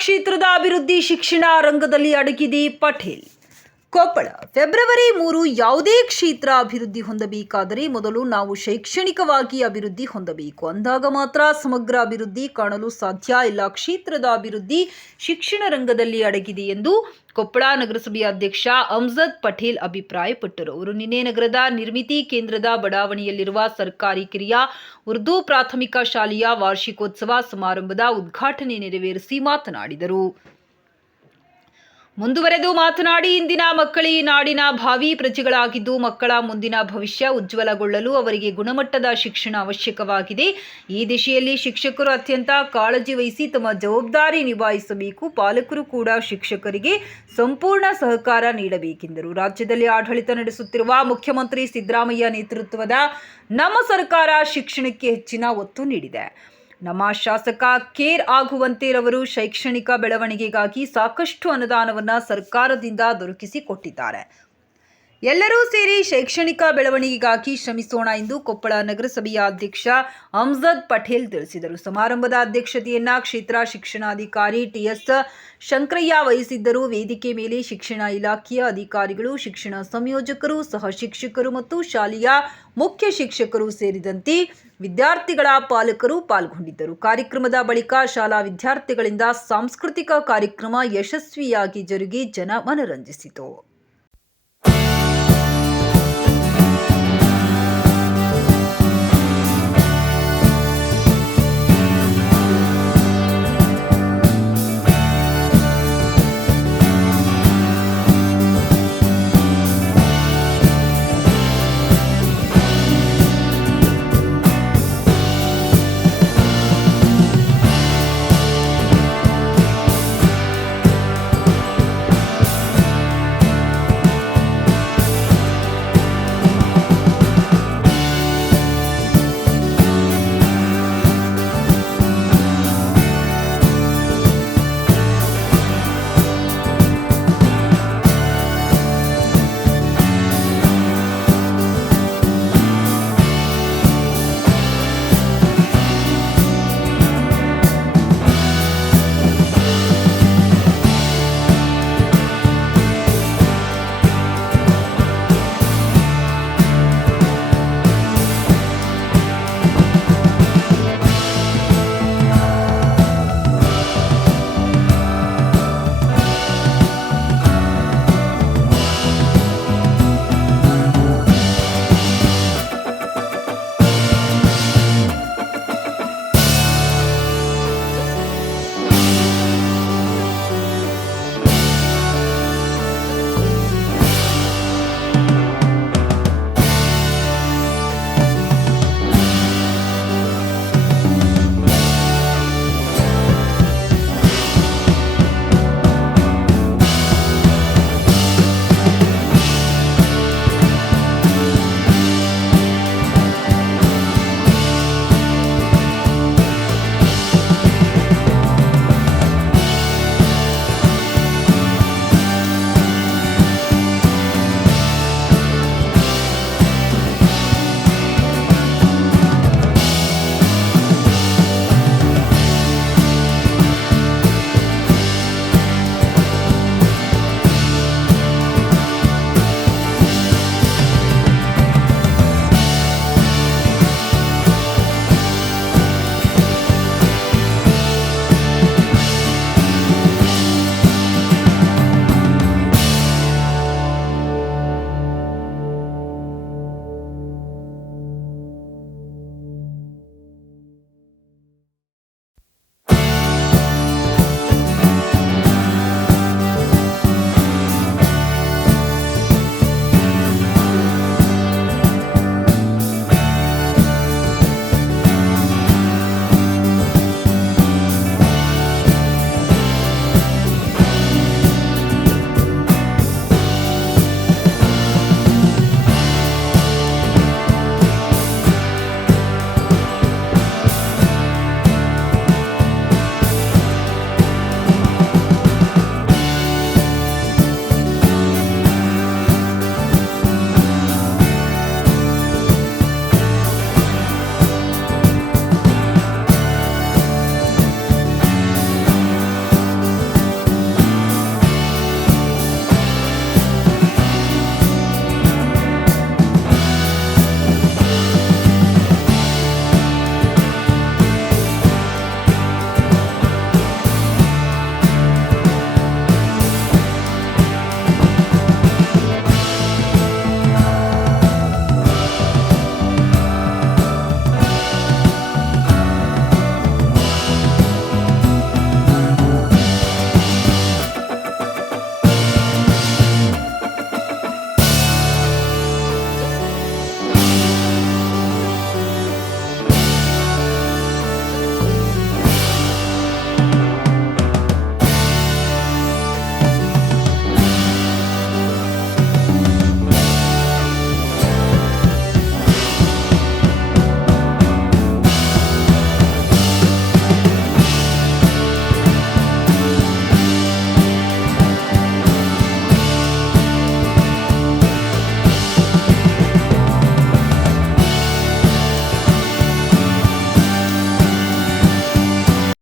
ಕ್ಷೇತ್ರದ ಅಭಿವೃದ್ಧಿ ಶಿಕ್ಷಣ ರಂಗದಲ್ಲಿ ಅಡಗಿದೆ ಪಟೇಲ್. ಕೊಪ್ಪಳ. ಫೆಬ್ರವರಿ ಮೂರು ಯಾವುದೇ ಕ್ಷೇತ್ರ ಅಭಿವೃದ್ಧಿ ಹೊಂದಬೇಕಾದರೆ ಮೊದಲು ನಾವು ಶೈಕ್ಷಣಿಕವಾಗಿ ಅಭಿವೃದ್ಧಿ ಹೊಂದಬೇಕು. ಅಂದಾಗ ಮಾತ್ರ ಸಮಗ್ರ ಅಭಿವೃದ್ಧಿ ಕಾಣಲು ಸಾಧ್ಯ. ಇಲ್ಲ ಕ್ಷೇತ್ರದ ಅಭಿವೃದ್ಧಿ ಶಿಕ್ಷಣ ರಂಗದಲ್ಲಿ ಅಡಗಿದೆ ಎಂದು ಕೊಪ್ಪಳ ನಗರಸಭೆಯ ಅಧ್ಯಕ್ಷ ಅಮ್ಜದ್ ಪಟೇಲ್ ಅಭಿಪ್ರಾಯಪಟ್ಟರು. ಅವರು ನಿನ್ನೆ ನಗರದ ನಿರ್ಮಿತಿ ಕೇಂದ್ರದ ಬಡಾವಣೆಯಲ್ಲಿರುವ ಸರ್ಕಾರಿ ಕಿರಿಯ ಉರ್ದು ಪ್ರಾಥಮಿಕ ಶಾಲೆಯ ವಾರ್ಷಿಕೋತ್ಸವ ಸಮಾರಂಭದ ಉದ್ಘಾಟನೆ ನೆರವೇರಿಸಿ ಮಾತನಾಡಿದರು. ಮುಂದುವರೆದು ಮಾತನಾಡಿ, ಇಂದಿನ ಮಕ್ಕಳೇ ನಾಡಿನ ಭಾವಿ ಪ್ರಜೆಗಳಾಗಿದ್ದು, ಮಕ್ಕಳ ಮುಂದಿನ ಭವಿಷ್ಯ ಉಜ್ವಲಗೊಳ್ಳಲು ಅವರಿಗೆ ಗುಣಮಟ್ಟದ ಶಿಕ್ಷಣ ಅವಶ್ಯಕವಾಗಿದೆ. ಈ ದಿಶೆಯಲ್ಲಿ ಶಿಕ್ಷಕರು ಅತ್ಯಂತ ಕಾಳಜಿ ವಹಿಸಿ ತಮ್ಮ ಜವಾಬ್ದಾರಿ ನಿಭಾಯಿಸಬೇಕು. ಪಾಲಕರು ಕೂಡ ಶಿಕ್ಷಕರಿಗೆ ಸಂಪೂರ್ಣ ಸಹಕಾರ ನೀಡಬೇಕೆಂದರು. ರಾಜ್ಯದಲ್ಲಿ ಆಡಳಿತ ನಡೆಸುತ್ತಿರುವ ಮುಖ್ಯಮಂತ್ರಿ ಸಿದ್ದರಾಮಯ್ಯ ನೇತೃತ್ವದ ನಮ್ಮ ಸರ್ಕಾರ ಶಿಕ್ಷಣಕ್ಕೆ ಹೆಚ್ಚಿನ ಒತ್ತು ನೀಡಿದೆ. ನಮ್ಮ ಶಾಸಕ ಕೇರ್ ಆಗುವಂತೆರವರು ಶೈಕ್ಷಣಿಕ ಬೆಳವಣಿಗೆಗಾಗಿ ಸಾಕಷ್ಟು ಅನುದಾನವನ್ನು ಸರ್ಕಾರದಿಂದ ದೊರಕಿಸಿಕೊಟ್ಟಿದ್ದಾರೆ ಎಲ್ಲರೂ ಸೇರಿ ಶೈಕ್ಷಣಿಕ ಬೆಳವಣಿಗೆಗಾಗಿ ಶ್ರಮಿಸೋಣ ಎಂದು ಕೊಪ್ಪಳ ನಗರಸಭೆಯ ಅಧ್ಯಕ್ಷ ಅಮ್ಜದ್ ಪಟೇಲ್ ತಿಳಿಸಿದರು. ಸಮಾರಂಭದ ಅಧ್ಯಕ್ಷತೆಯನ್ನ ಕ್ಷೇತ್ರ ಶಿಕ್ಷಣಾಧಿಕಾರಿ ಟಿಎಸ್ ಶಂಕರಯ್ಯ ವಹಿಸಿದ್ದರು. ವೇದಿಕೆ ಮೇಲೆ ಶಿಕ್ಷಣ ಇಲಾಖೆಯ ಅಧಿಕಾರಿಗಳು, ಶಿಕ್ಷಣ ಸಂಯೋಜಕರು, ಸಹ ಶಿಕ್ಷಕರು ಮತ್ತು ಶಾಲೆಯ ಮುಖ್ಯ ಶಿಕ್ಷಕರು ಸೇರಿದಂತೆ ವಿದ್ಯಾರ್ಥಿಗಳ ಪಾಲಕರು ಪಾಲ್ಗೊಂಡಿದ್ದರು. ಕಾರ್ಯಕ್ರಮದ ಬಳಿಕ ಶಾಲಾ ವಿದ್ಯಾರ್ಥಿಗಳಿಂದ ಸಾಂಸ್ಕೃತಿಕ ಕಾರ್ಯಕ್ರಮ ಯಶಸ್ವಿಯಾಗಿ ಜರುಗಿ ಜನ ಮನರಂಜಿಸಿತು.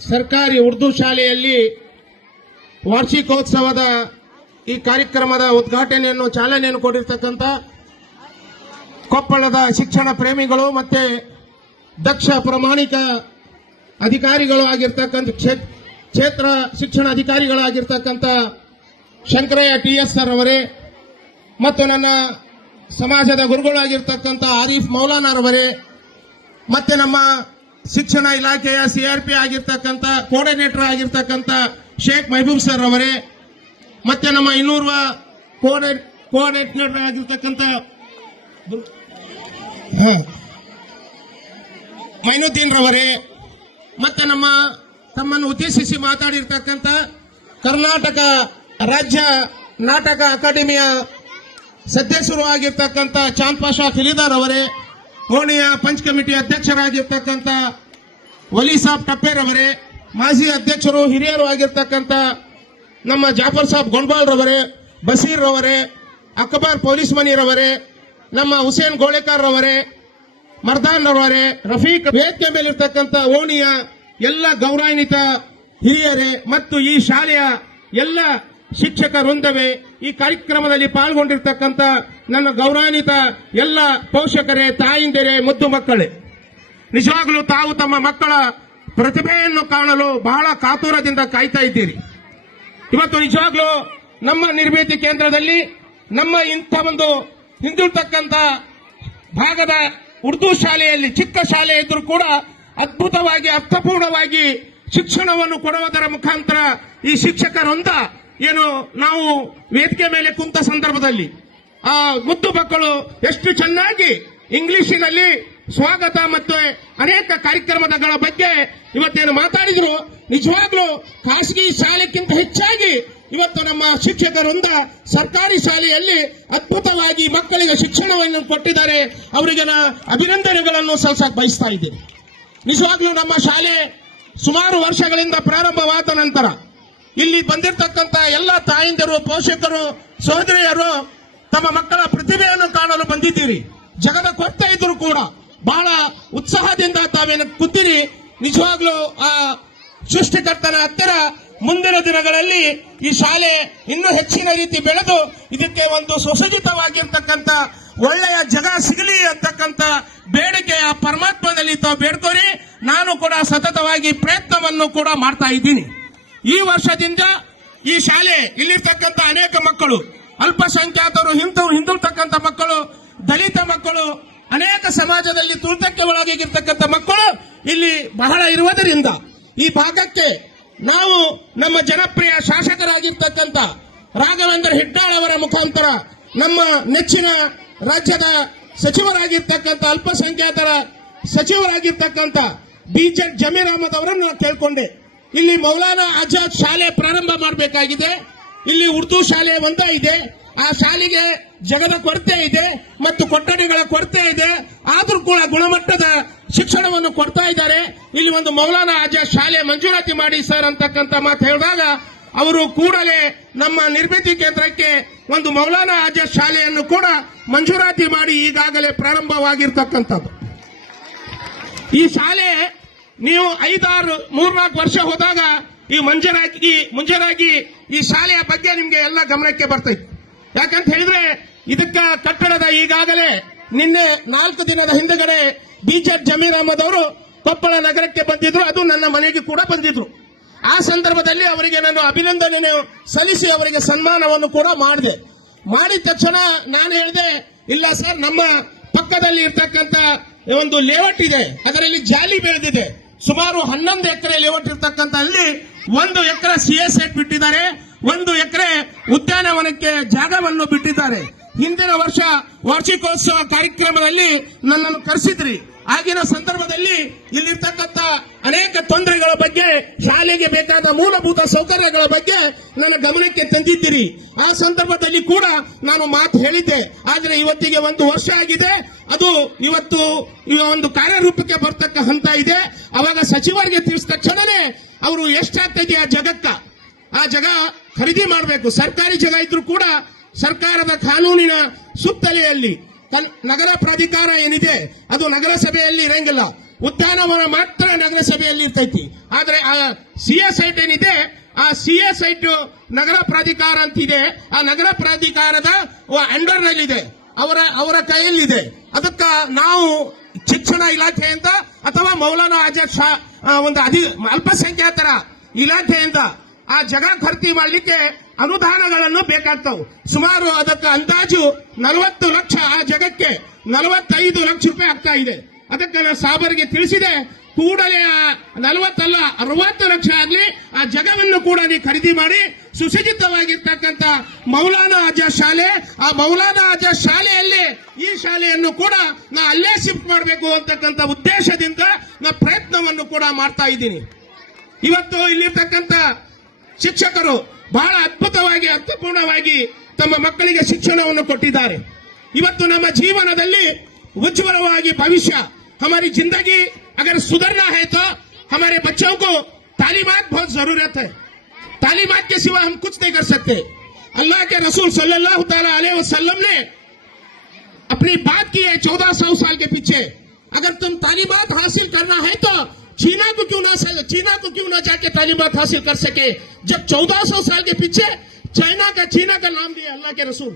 ಸರ್ಕಾರಿ ಉರ್ದು ಶಾಲೆಯಲ್ಲಿ ವಾರ್ಷಿಕೋತ್ಸವದ ಈ ಕಾರ್ಯಕ್ರಮದ ಉದ್ಘಾಟನೆಯನ್ನು ಚಾಲನೆಯನ್ನು ಕೊಟ್ಟಿರ್ತಕ್ಕಂಥ ಕೊಪ್ಪಳದ ಶಿಕ್ಷಣ ಪ್ರೇಮಿಗಳು ಮತ್ತೆ ದಕ್ಷ ಪ್ರಮಾಣಿಕ ಅಧಿಕಾರಿಗಳು ಆಗಿರ್ತಕ್ಕಂಥ ಕ್ಷೇ- ಕ್ಷೇತ್ರ ಶಿಕ್ಷಣ ಅಧಿಕಾರಿಗಳಾಗಿರ್ತಕ್ಕಂಥ ಶಂಕರಯ್ಯ ಟಿ ಎಸ್ ಸರ್ ಅವರೇ ಮತ್ತು ನನ್ನ ಸಮಾಜದ ಗುರುಗಳಾಗಿರ್ತಕ್ಕಂಥ ಆರೀಫ್ ಮೌಲಾನಾರವರೇ ಮತ್ತೆ ನಮ್ಮ ಶಿಕ್ಷಣ ಇಲಾಖೆಯ ಸಿಆರ್ಪಿ ಆಗಿರ್ತಕ್ಕಂಥ ಕೋಆರ್ಡಿನೇಟರ್ ಆಗಿರ್ತಕ್ಕಂಥ ಶೇಖ್ ಮಹಬೂಬ್ ಸರ್ ಅವರೇ, ಮತ್ತೆ ನಮ್ಮ ಇನ್ನೂರ್ವ ಕೋಆರ್ಡಿನೇಟರ್ ಆಗಿರ್ತಕ್ಕಂಥ. ಮೈನುದ್ದೀನ್ ರವರೇ, ಮತ್ತೆ ನಮ್ಮ ತಮ್ಮನ್ನು ಉದ್ದೇಶಿಸಿ ಮಾತಾಡಿರ್ತಕ್ಕಂಥ ಕರ್ನಾಟಕ ರಾಜ್ಯ ನಾಟಕ ಅಕಾಡೆಮಿಯ ಸದಸ್ಯರು ಆಗಿರ್ತಕ್ಕಂಥ ಚಾಂದ್ ಪಾಷಾ ಖಲೀದಾರ್ ಅವರೇ ಕೋಣೆಯ ಪಂಚ್ ಕಮಿಟಿ ಅಧ್ಯಕ್ಷರಾಗಿರ್ತಕ್ಕಂಥ ಟಪ್ಪೇರ್ ಅವರೇ ಮಾಜಿ ಅಧ್ಯಕ್ಷರು ಹಿರಿಯರು ಆಗಿರ್ತಕ್ಕಂಥ ನಮ್ಮ ಜಾಫರ್ ಸಾಬ್ ಗೊಂಡ್ಬಾಲ್ ರವರೇ, ಅಕ್ಬರ್ ಪೊಲೀಸ್ ಮನಿರವರೇ, ನಮ್ಮ ಹುಸೇನ್ ಗೋಳೆಕಾರ್ ರವರೇ ಮರ್ದಾನ್ ರವರೇ, ರಫೀಕ್ ವೇದಿಕೆ ಮೇಲಿರ್ತಕ್ಕಂಥ ಓಣಿಯ ಎಲ್ಲ ಗೌರವಾನ್ವಿತ ಹಿರಿಯರೇ ಮತ್ತು ಈ ಶಾಲೆಯ ಎಲ್ಲ ಶಿಕ್ಷಕ ವೃಂದವೇ ಈ ಕಾರ್ಯಕ್ರಮದಲ್ಲಿ ಪಾಲ್ಗೊಂಡಿರ್ತಕ್ಕಂಥ ನನ್ನ ಗೌರವಾನ್ವಿತ ಎಲ್ಲ ಪೋಷಕರೇ, ತಾಯಿಂದಿರೇ, ಮುದ್ದು ಮಕ್ಕಳೇ. ನಿಜವಾಗಲೂ ತಾವು ತಮ್ಮ ಮಕ್ಕಳ ಪ್ರತಿಭೆಯನ್ನು ಕಾಣಲು ಬಹಳ ಕಾತುರದಿಂದ ಕಾಯ್ತಾ ಇದ್ದೀರಿ. ಇವತ್ತು ನಿಜವಾಗ್ಲೂ ನಮ್ಮ ನಿರ್ಮಿತಿ ಕೇಂದ್ರದಲ್ಲಿ ನಮ್ಮ ಇಂಥ ಒಂದು ಹಿಂದುಳಿತಕ್ಕಂಥ ಭಾಗದ ಉರ್ದು ಶಾಲೆಯಲ್ಲಿ, ಚಿಕ್ಕ ಶಾಲೆ ಇದ್ರೂ ಕೂಡ ಅದ್ಭುತವಾಗಿ, ಅರ್ಥಪೂರ್ಣವಾಗಿ ಶಿಕ್ಷಣವನ್ನು ಕೊಡುವುದರ ಮುಖಾಂತರ ಈ ಶಿಕ್ಷಕರೊಂದ ಏನು ನಾವು ವೇದಿಕೆ ಮೇಲೆ ಕುಂತ ಸಂದರ್ಭದಲ್ಲಿ ಆ ಮುದ್ದು ಮಕ್ಕಳು ಎಷ್ಟು ಚೆನ್ನಾಗಿ ಇಂಗ್ಲಿಷಿನಲ್ಲಿ ಸ್ವಾಗತ ಮತ್ತು ಅನೇಕ ಕಾರ್ಯಕ್ರಮಗಳ ಬಗ್ಗೆ ಇವತ್ತೇನು ಮಾತಾಡಿದ್ರು. ನಿಜವಾಗ್ಲೂ ಖಾಸಗಿ ಶಾಲೆಗಿಂತ ಹೆಚ್ಚಾಗಿ ಇವತ್ತು ನಮ್ಮ ಶಿಕ್ಷಕರಿಂದ ಸರ್ಕಾರಿ ಶಾಲೆಯಲ್ಲಿ ಅದ್ಭುತವಾಗಿ ಮಕ್ಕಳಿಗೆ ಶಿಕ್ಷಣವನ್ನು ಕೊಟ್ಟಿದ್ದಾರೆ. ಅವರಿಗೆ ಅಭಿನಂದನೆಗಳನ್ನು ಸಲ್ಲಿಸಕ್ ಬಯಸ್ತಾ ಇದ್ದೀನಿ. ನಿಜವಾಗ್ಲೂ ನಮ್ಮ ಶಾಲೆ ಸುಮಾರು ವರ್ಷಗಳಿಂದ ಪ್ರಾರಂಭವಾದ ನಂತರ ಇಲ್ಲಿ ಬಂದಿರತಕ್ಕಂತ ಎಲ್ಲ ತಾಯಂದಿರು, ಪೋಷಕರು, ಸಹೋದರಿಯರು ತಮ್ಮ ಮಕ್ಕಳ ಪ್ರತಿಭೆಯನ್ನು ಕಾಣಲು ಬಂದಿದ್ದೀರಿ. ಜಗದ ಕೊರತೆ ಇದ್ರು ಕೂಡ ಬಹಳ ಉತ್ಸಾಹದಿಂದ ತಾವೇನು ಕೂತೀರಿ. ನಿಜವಾಗ್ಲೂ ಆ ಸೃಷ್ಟಿಕರ್ತನ ಹತ್ತಿರ ಮುಂದಿನ ದಿನಗಳಲ್ಲಿ ಈ ಶಾಲೆ ಇನ್ನೂ ಹೆಚ್ಚಿನ ರೀತಿ ಬೆಳೆದು ಇದಕ್ಕೆ ಒಂದು ಸುಸಜ್ಜಿತವಾಗಿರ್ತಕ್ಕಂಥ ಒಳ್ಳೆಯ ಜಗ ಸಿಗಲಿ ಅಂತಕ್ಕಂಥ ಬೇಡಿಕೆಯ ಪರಮಾತ್ಮದಲ್ಲಿ ತಾವು ಬೇಡ್ಕೋರಿ. ನಾನು ಕೂಡ ಸತತವಾಗಿ ಪ್ರಯತ್ನವನ್ನು ಕೂಡ ಮಾಡ್ತಾ ಇದ್ದೀನಿ. ಈ ವರ್ಷದಿಂದ ಈ ಶಾಲೆ ಇಲ್ಲಿರ್ತಕ್ಕಂಥ ಅನೇಕ ಮಕ್ಕಳು ಅಲ್ಪಸಂಖ್ಯಾತರು ಹಿಂದು ಹಿಂದುಳಿತಕ್ಕಂಥ ಮಕ್ಕಳು, ದಲಿತ ಮಕ್ಕಳು, ಅನೇಕ ಸಮಾಜದಲ್ಲಿ ತುಳಿತಕ್ಕೆ ಒಳಗಾಗಿರ್ತಕ್ಕಂಥ ಮಕ್ಕಳು ಇಲ್ಲಿ ಬಹಳ ಇರುವುದರಿಂದ ಈ ಭಾಗಕ್ಕೆ ನಾವು ನಮ್ಮ ಜನಪ್ರಿಯ ಶಾಸಕರಾಗಿರ್ತಕ್ಕಂಥ ರಾಘವೇಂದ್ರ ಹಿಟ್ಟಾಳ್ ಅವರ ಮುಖಾಂತರ ನಮ್ಮ ನೆಚ್ಚಿನ ರಾಜ್ಯದ ಸಚಿವರಾಗಿರ್ತಕ್ಕಂಥ, ಅಲ್ಪಸಂಖ್ಯಾತರ ಸಚಿವರಾಗಿರ್ತಕ್ಕಂಥ ಬಿಜೆ ಜಮೀರ್ ಅಹಮದ್ ಅವರನ್ನು ನಾನು ಕೇಳ್ಕೊಂಡೆ. ಇಲ್ಲಿ ಮೌಲಾನಾ ಆಜಾದ್ ಶಾಲೆ ಪ್ರಾರಂಭ ಮಾಡಬೇಕಾಗಿದೆ. ಇಲ್ಲಿ ಉರ್ದು ಶಾಲೆ ಒಂದೇ ಇದೆ. ಆ ಶಾಲೆಗೆ ಜಗದ ಕೊರತೆ ಇದೆ ಮತ್ತು ಕೊಠಡಿಗಳ ಕೊರತೆ ಇದೆ. ಆದರೂ ಕೂಡ ಗುಣಮಟ್ಟದ ಶಿಕ್ಷಣವನ್ನು ಕೊಡ್ತಾ ಇದ್ದಾರೆ. ಇಲ್ಲಿ ಒಂದು ಮೌಲಾನಾ ಆಜಾದ್ ಶಾಲೆ ಮಂಜೂರಾತಿ ಮಾಡಿ ಸರ್ ಅಂತಕ್ಕಂಥ ಮಾತು ಹೇಳಿದಾಗ ಅವರು ಕೂಡಲೇ ನಮ್ಮ ನಿರ್ಮಿತಿ ಕೇಂದ್ರಕ್ಕೆ ಒಂದು ಮೌಲಾನಾ ಆಜಾದ್ ಶಾಲೆಯನ್ನು ಕೂಡ ಮಂಜೂರಾತಿ ಮಾಡಿ ಈಗಾಗಲೇ ಪ್ರಾರಂಭವಾಗಿರ್ತಕ್ಕಂಥದ್ದು. ಈ ಶಾಲೆ ನೀವು ಐದಾರು, ಮೂರ್ನಾಲ್ಕು ವರ್ಷ ಹೋದಾಗ ಈ ಮಂಜೂರಾಗಿ ಮುಂಜಾನಾಗಿ ಈ ಶಾಲೆಯ ಬಗ್ಗೆ ನಿಮ್ಗೆ ಎಲ್ಲ ಗಮನಕ್ಕೆ ಬರ್ತೈತಿ ಯಾಕಂತ ಹೇಳಿದ್ರೆ ಇದಕ್ಕ ಕಟ್ಟಡದ ಈಗಾಗಲೇ ನಿನ್ನೆ ನಾಲ್ಕು ದಿನದ ಹಿಂದೆಗಡೆ ಬಿಜೆಪಿ ಜಮೀರ್ ಅಹಮದ್ ಅವರು ಕೊಪ್ಪಳ ನಗರಕ್ಕೆ ಬಂದಿದ್ರು, ಅದು ನನ್ನ ಮನೆಗೆ ಕೂಡ ಬಂದಿದ್ರು. ಆ ಸಂದರ್ಭದಲ್ಲಿ ಅವರಿಗೆ ನಾನು ಅಭಿನಂದನೆ ಸಲ್ಲಿಸಿ ಅವರಿಗೆ ಸನ್ಮಾನವನ್ನು ಕೂಡ ಮಾಡಿದೆ. ಮಾಡಿದ ತಕ್ಷಣ ನಾನು ಹೇಳಿದೆ, ಇಲ್ಲ ಸರ್, ನಮ್ಮ ಪಕ್ಕದಲ್ಲಿ ಇರ್ತಕ್ಕಂಥ ಒಂದು ಲೇಔಟ್ ಇದೆ, ಅದರಲ್ಲಿ ಜಾಲಿ ಬೆಳೆದಿದೆ. ಸುಮಾರು ಹನ್ನೊಂದು ಎಕರೆ ಲೇಔಟ್ ಇರ್ತಕ್ಕಂಥ ಅಲ್ಲಿ ಒಂದು ಎಕರೆ ಸಿ ಎಸ್ ಬಿಟ್ಟಿದ್ದಾರೆ, ಒಂದು ಎಕರೆ ಉದ್ಯಾನವನಕ್ಕೆ ಜಾಗವನ್ನು ಬಿಟ್ಟಿದ್ದಾರೆ. ಹಿಂದಿನ ವರ್ಷ ವಾರ್ಷಿಕೋತ್ಸವ ಕಾರ್ಯಕ್ರಮದಲ್ಲಿ ನನ್ನನ್ನು ಕರೆಸಿದ್ರಿ. ಆಗಿನ ಸಂದರ್ಭದಲ್ಲಿ ಇಲ್ಲಿರ್ತಕ್ಕಂಥ ಅನೇಕ ತೊಂದರೆಗಳ ಬಗ್ಗೆ, ಶಾಲೆಗೆ ಬೇಕಾದ ಮೂಲಭೂತ ಸೌಕರ್ಯಗಳ ಬಗ್ಗೆ ನನ್ನ ಗಮನಕ್ಕೆ ತಂದಿದ್ದೀರಿ. ಆ ಸಂದರ್ಭದಲ್ಲಿ ಕೂಡ ನಾನು ಮಾತು ಹೇಳಿದ್ದೆ. ಆದರೆ ಇವತ್ತಿಗೆ ಒಂದು ವರ್ಷ ಆಗಿದೆ. ಅದು ಇವತ್ತು ಒಂದು ಕಾರ್ಯರೂಪಕ್ಕೆ ಬರ್ತಕ್ಕ ಹಂತ ಇದೆ. ಅವಾಗ ಸಚಿವರಿಗೆ ತಿಳಿಸಿದ ತಕ್ಷಣನೇ ಅವರು ಎಷ್ಟಾಗ್ತೈತಿ ಆ ಜಗತ್ತ? ಆ ಜಗ ಖರೀದಿ ಮಾಡಬೇಕು. ಸರ್ಕಾರಿ ಜಗ ಇದ್ರೂ ಕೂಡ ಸರ್ಕಾರದ ಕಾನೂನಿನ ಸುತ್ತಲೆಯಲ್ಲಿ ನಗರ ಪ್ರಾಧಿಕಾರ ಏನಿದೆ, ಅದು ನಗರಸಭೆಯಲ್ಲಿ ಇರಂಗಿಲ್ಲ. ಉದ್ಯಾನವನ ಮಾತ್ರ ನಗರಸಭೆಯಲ್ಲಿ ಇರ್ತೈತಿ. ಆದ್ರೆ ಆ ಸಿ ಎಸ್ ಐಟ್ ಏನಿದೆ, ಆ ಸಿ ಎಸ್ ಐಟ್ ನಗರ ಪ್ರಾಧಿಕಾರ ಅಂತಿದೆ. ಆ ನಗರ ಪ್ರಾಧಿಕಾರದ ಅಂಡರ್ ನಲ್ಲಿದೆ ಅವರ ಅವರ ಕೈಯಲ್ಲಿದೆ. ಅದಕ್ಕ ನಾವು ಶಿಕ್ಷಣ ಇಲಾಖೆಯಿಂದ ಅಥವಾ ಮೌಲಾನಾ ಆಜಾದ್ ಶಾ ಒಂದು ಅಧಿ ಅಲ್ಪಸಂಖ್ಯಾತರ ಇಲಾಖೆಯಿಂದ ಆ ಜಗ ಖರ್ತಿ ಮಾಡಲಿಕ್ಕೆ ಅನುದಾನಗಳನ್ನು ಬೇಕಾಗ್ತವೆ. ಸುಮಾರು ಅದಕ್ಕೆ ಅಂದಾಜು ನಲವತ್ತು ಲಕ್ಷ ಆ ಜಗಕ್ಕೆ ನಲವತ್ತೈದು ಲಕ್ಷ ರೂಪಾಯಿ ಆಗ್ತಾ ಇದೆ. ಅದಕ್ಕೆ ನಾನು ಸಾಬರಿಗೆ ತಿಳಿಸಿದೆ ಕೂಡಲೇ ನಲವತ್ತಲ್ಲ, ಅರವತ್ತು ಲಕ್ಷ ಆಗ್ಲಿ, ಆ ಜಗವನ್ನು ಕೂಡ ನೀವು ಖರೀದಿ ಮಾಡಿ ಸುಸಜ್ಜಿತವಾಗಿರ್ತಕ್ಕಂಥ ಮೌಲಾನಾ ಆಜಾದ್ ಶಾಲೆ, ಆ ಮೌಲಾನಾ ಆಜಾದ್ ಶಾಲೆಯಲ್ಲಿ ಈ ಶಾಲೆಯನ್ನು ಕೂಡ ನಾ ಅಲ್ಲೇ ಶಿಫ್ಟ್ ಮಾಡಬೇಕು ಅಂತಕ್ಕಂಥ ಉದ್ದೇಶದಿಂದ ನಾ ಪ್ರಯತ್ನವನ್ನು ಕೂಡ ಮಾಡ್ತಾ ಇದ್ದೀನಿ. ಇವತ್ತು ಇಲ್ಲಿರ್ತಕ್ಕಂಥ ಶಿಕ್ಷಕರು ಬಹಳ ಅದ್ಭುತವಾಗಿ, ಅರ್ಥಪೂರ್ಣವಾಗಿ ತಮ್ಮ ಮಕ್ಕಳಿಗೆ ಶಿಕ್ಷಣವನ್ನು ಕೊಟ್ಟಿದ್ದಾರೆ. ಇವತ್ತು ನಮ್ಮ ಜೀವನದಲ್ಲಿ ಉಜ್ವಲವಾಗಿ ಭವಿಷ್ಯ. हमारी ज़िंदगी अगर सुधरना है तो हमारे बच्चों को तालीमात बहुत ज़रूरत है। तालीमात के सिवा हम कुछ नहीं कर सकते। अल्लाह के रसूल सल्लल्लाहु अलैहि वसल्लम ने अपनी बात की है चौदह सौ साल के पीछे। अगर तुम तालीमात हासिल करना है तो चीना को क्यों ना चीना को क्यों ना जाके तालीमात हासिल कर सके? जब चौदह सौ साल के पीछे चाइना का चीना का नाम दिया अल्लाह के रसूल।